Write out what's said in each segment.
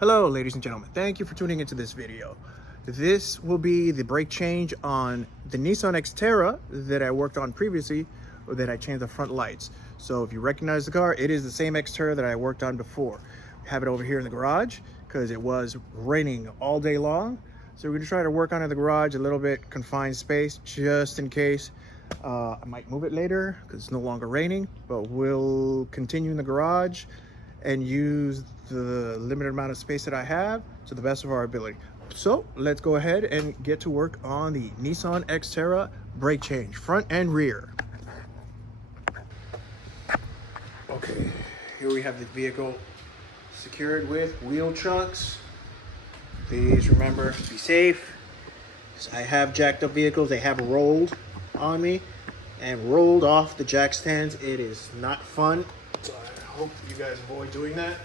Hello, ladies and gentlemen. Thank you for tuning into this video. This will be the brake change on the Nissan Xterra that I worked on previously, or that I changed the front lights. So if you recognize the car, it is the same Xterra that I worked on before. I have it over here in the garage because it was raining all day long. So we're gonna try to work on it in the garage, a little bit confined space, just in case. I might move it later because it's no longer raining, but we'll continue in the garage and use the limited amount of space that I have to the best of our ability. So let's go ahead and get to work on the Nissan Xterra brake change, front and rear. Okay, here we have the vehicle secured with wheel chucks. Please remember to be safe. I have jacked up vehicles, they have rolled on me and rolled off the jack stands. It is not fun. So I hope you guys avoid doing that.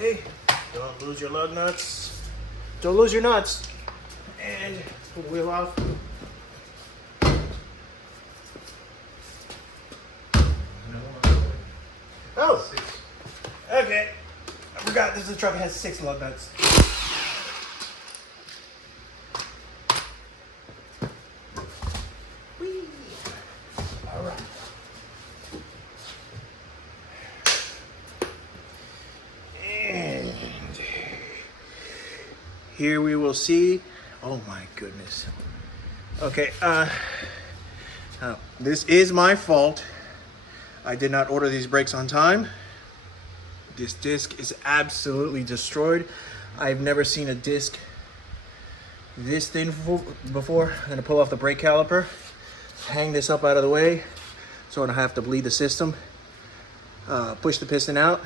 Okay, don't lose your lug nuts. Don't lose your nuts. And pull the wheel off. Oh, okay. I forgot this is a truck that has 6 lug nuts. Whee! All right. And here we will see. Oh my goodness. Okay, this is my fault. I did not order these brakes on time. This disc is absolutely destroyed. I've never seen a disc this thin before. I'm gonna pull off the brake caliper, hang this up out of the way so I don't have to bleed the system. Push the piston out,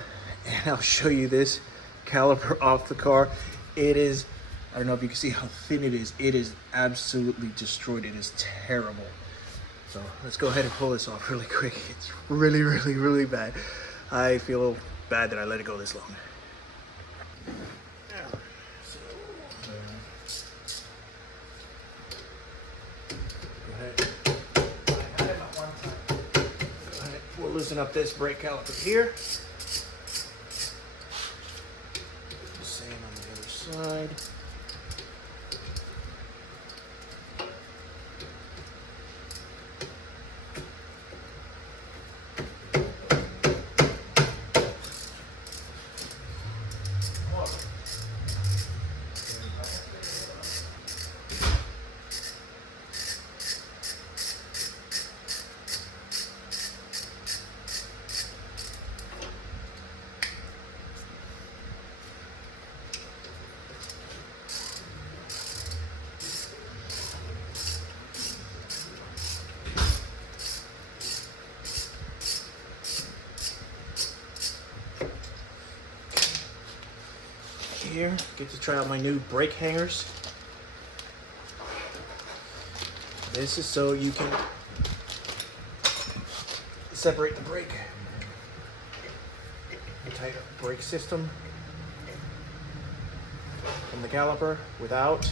and I'll show you this caliper off the car. It is, I don't know if you can see how thin it is. It is absolutely destroyed. It is terrible. So let's go ahead and pull this off really quick. It's really, really, really bad. I feel bad that I let it go this long. We'll loosen up this brake caliper here. Same on the other side. Here, get to try out my new brake hangers. This is so you can separate the brake and tighten up the brake system from the caliper without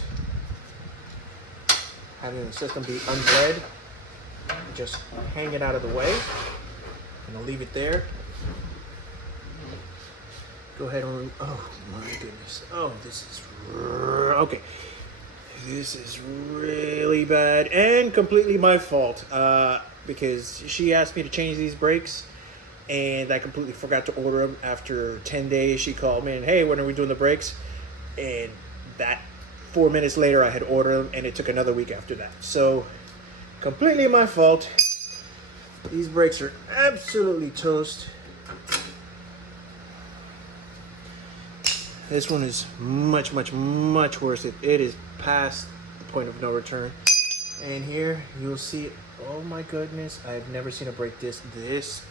having the system be unthread. Just hang it out of the way, and I'll leave it there. Go ahead and, oh my goodness. Oh, this is, okay. This is really bad and completely my fault because she asked me to change these brakes and I completely forgot to order them. After 10 days, she called me and, hey, when are we doing the brakes? And that 4 minutes later, I had ordered them and it took another week after that. So completely my fault. These brakes are absolutely toast. This one is much, much, much worse. It is past point of no return. And here you'll see, oh my goodness, I've never seen a brake disc this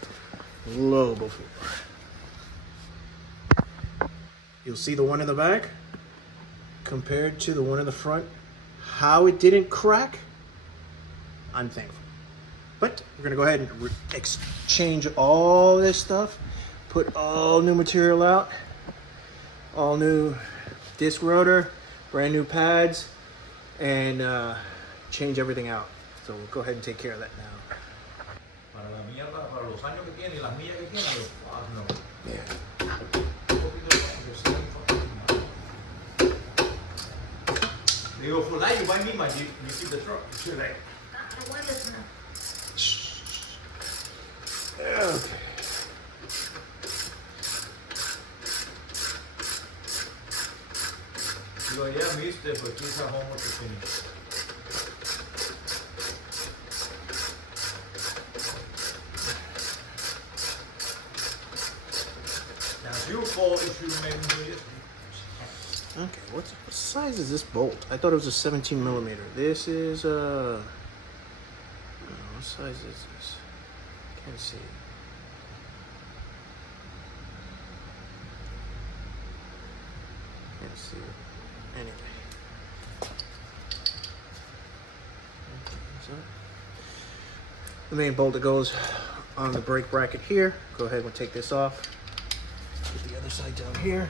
low before. You'll see the one in the back compared to the one in the front. How it didn't crack, I'm thankful. But we're gonna go ahead and exchange all this stuff, put all new material out, all new disc rotor, brand new pads, and change everything out. So we'll go ahead and take care of that now. Yeah. Digo, for that you buy me my you keep the truck. You're like, Okay. digo, yeah, mister, but he's at home with the finish. Now it's your fault if you make me do it. Okay, what size is this bolt? I thought it was a 17 millimeter. This is what size is this? Can't see. Can't see it. Anyway. Okay, so the main bolt that goes on the brake bracket here. Go ahead and take this off. Put the other side down here.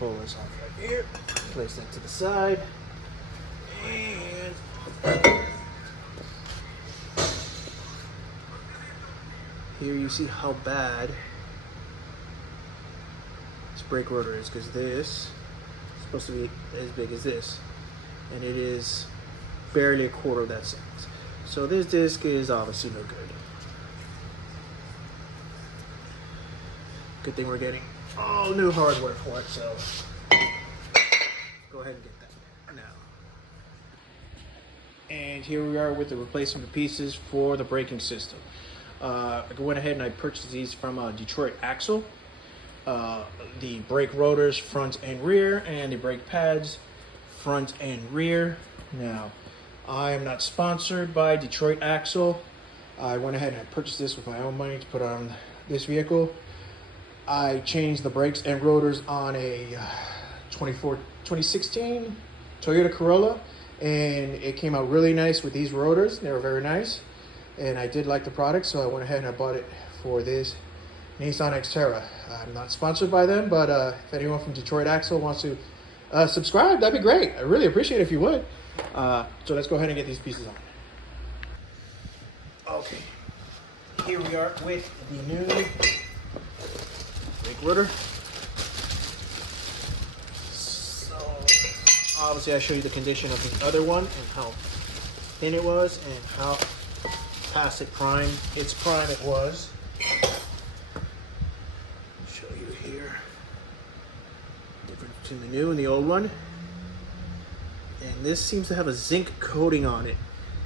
Pull this off right here, place that to the side, and here you see how bad this brake rotor is, because this is supposed to be as big as this, and it is barely a quarter of that size. So this disc is obviously no good. Good thing we're getting all new hardware for it, so go ahead and get that now. And here we are with the replacement pieces for the braking system. I went ahead and I purchased these from Detroit Axle. The brake rotors front and rear, and the brake pads front and rear. Now, I am not sponsored by Detroit Axle. I went ahead and I purchased this with my own money to put on this vehicle. I changed the brakes and rotors on a 2016 Toyota Corolla, and it came out really nice with these rotors. They were very nice, and I did like the product, so I went ahead and I bought it for this Nissan Xterra. I'm not sponsored by them, but if anyone from Detroit Axle wants to subscribe, that'd be great. I really appreciate it if you would. So let's go ahead and get these pieces on. Okay, here we are with the new brake rotor. So obviously I showed you the condition of the other one and how thin it was and how past its prime it was. Show you here difference between the new and the old one. And this seems to have a zinc coating on it.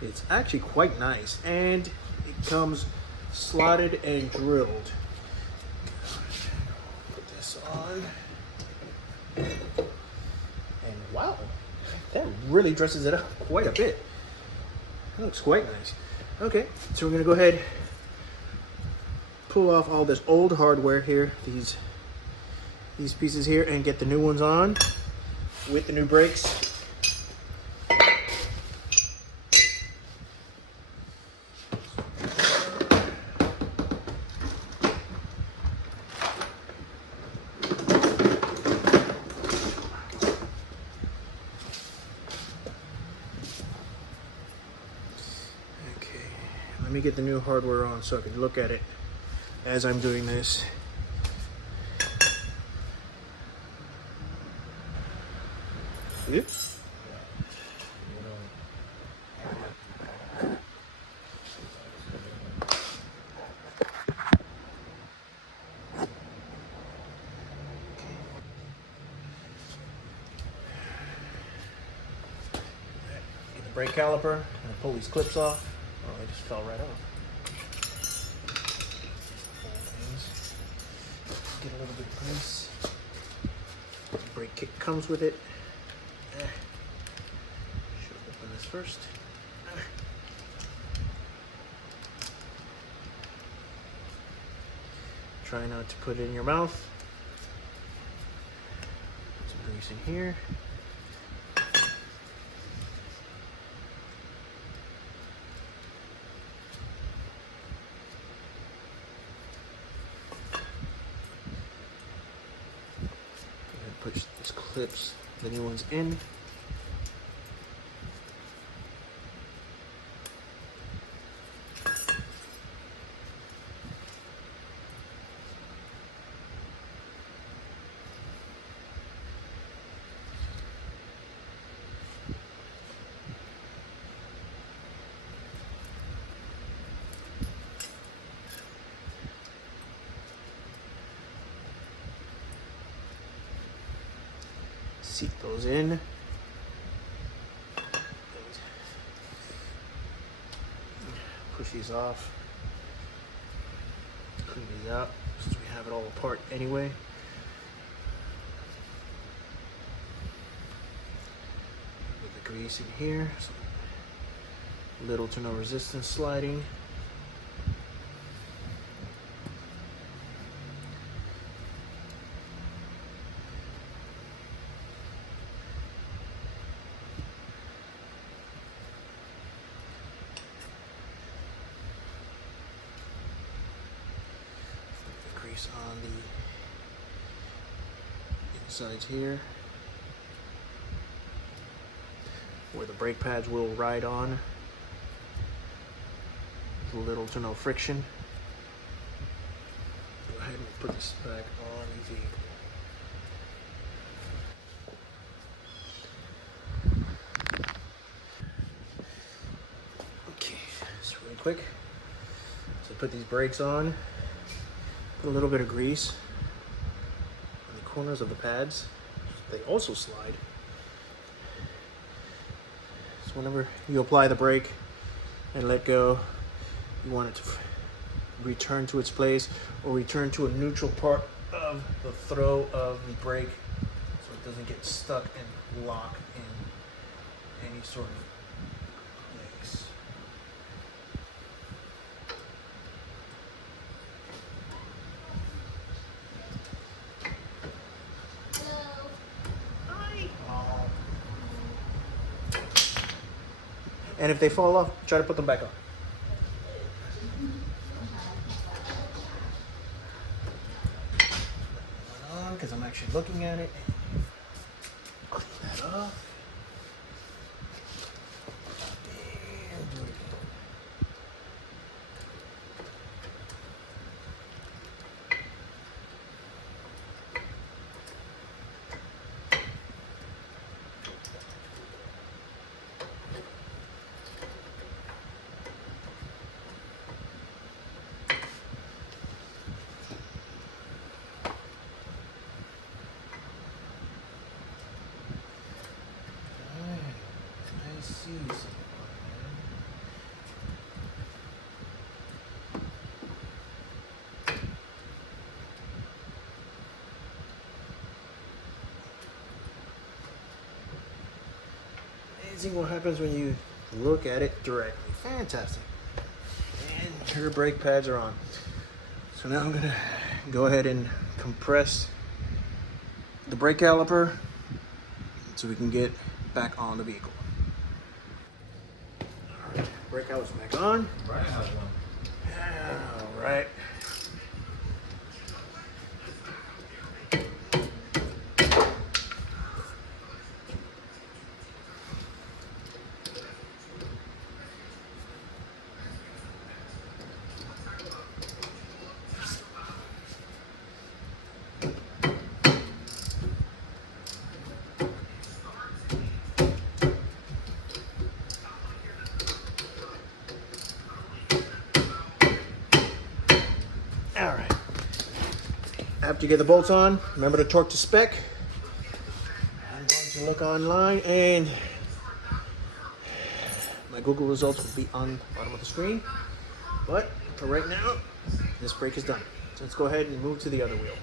It's actually quite nice, and it comes slotted and drilled. On, and wow, that really dresses it up quite a bit. That looks quite nice. Okay, so we're gonna go ahead, pull off all this old hardware here, these pieces here, and get the new ones on with the new brakes. Let me get the new hardware on so I can look at it as I'm doing this. See? Get the brake caliper and pull these clips off. Oh, they just fell right off. Get a little bit of grease. The brake kit comes with it. Should open this first. Try not to put it in your mouth. Put some grease in here. Put these clips, the new ones in. Seat those in. Push these off. Clean these out since we have it all apart anyway. Put the grease in here. So little to no resistance sliding. On the insides here where the brake pads will ride on with little to no friction. Go ahead and put this back on the vehicle. Okay, just really quick. So put these brakes on. Put a little bit of grease on the corners of the pads. They also slide. So whenever you apply the brake and let go, you want it to return to its place or return to a neutral part of the throw of the brake so it doesn't get stuck and lock in any sort of place. And if they fall off, try to put them back on. Because I'm actually looking at it. Clean that up. And do it again. Amazing what happens when you look at it directly. Fantastic. And your brake pads are on. So now I'm gonna go ahead and compress the brake caliper so we can get back on the vehicle. All right, brake caliper's back on. Brian has one. All right. After you get the bolts on, remember to torque to spec. I'm going to look online, and my Google results will be on the bottom of the screen. But for right now, this brake is done. So let's go ahead and move to the other wheel.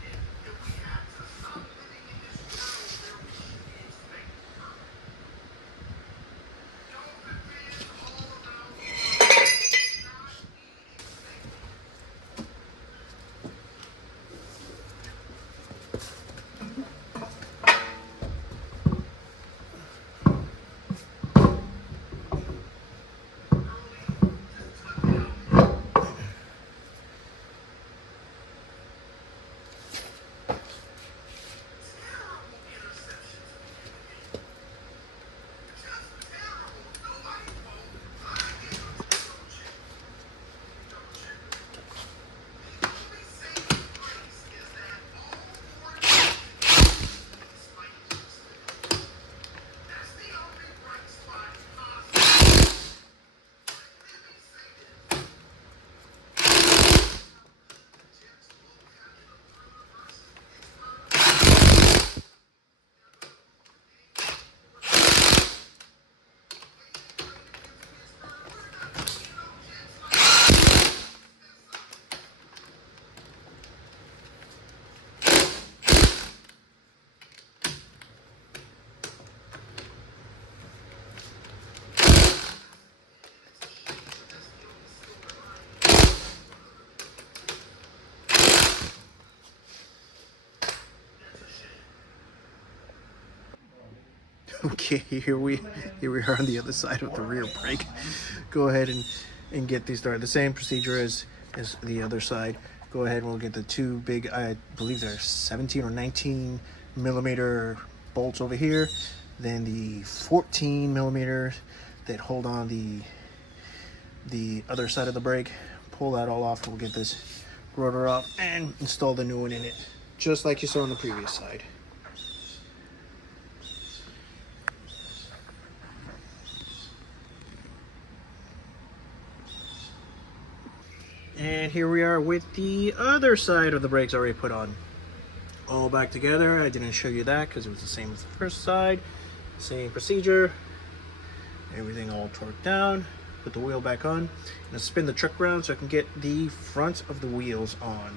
Okay, here we are on the other side of the rear brake. Go ahead and get these started. The same procedure as the other side. Go ahead and we'll get the two big, I believe they're 17 or 19 millimeter bolts over here. Then the 14 millimeters that hold on the other side of the brake. Pull that all off. We'll get this rotor off and install the new one in it, just like you saw on the previous side. And here we are with the other side of the brakes already put on. All back together. I didn't show you that because it was the same as the first side. Same procedure. Everything all torqued down. Put the wheel back on. Now spin the truck around so I can get the front of the wheels on.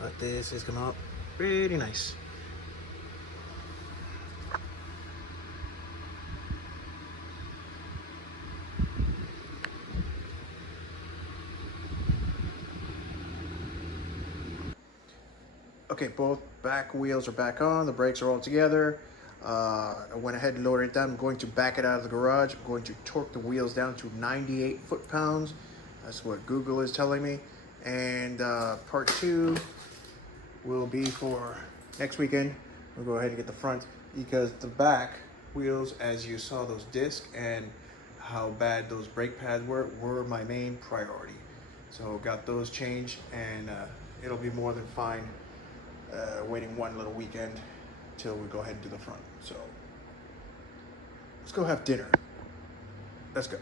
But this is coming out pretty nice. Okay, both back wheels are back on. The brakes are all together. I went ahead and lowered it down. I'm going to back it out of the garage. I'm going to torque the wheels down to 98 foot-pounds. That's what Google is telling me. And part 2 will be for next weekend. We'll go ahead and get the front, because the back wheels, as you saw, those discs and how bad those brake pads were my main priority. So got those changed, and it'll be more than fine. Waiting one little weekend till we go ahead and do the front. So let's go have dinner. Let's go.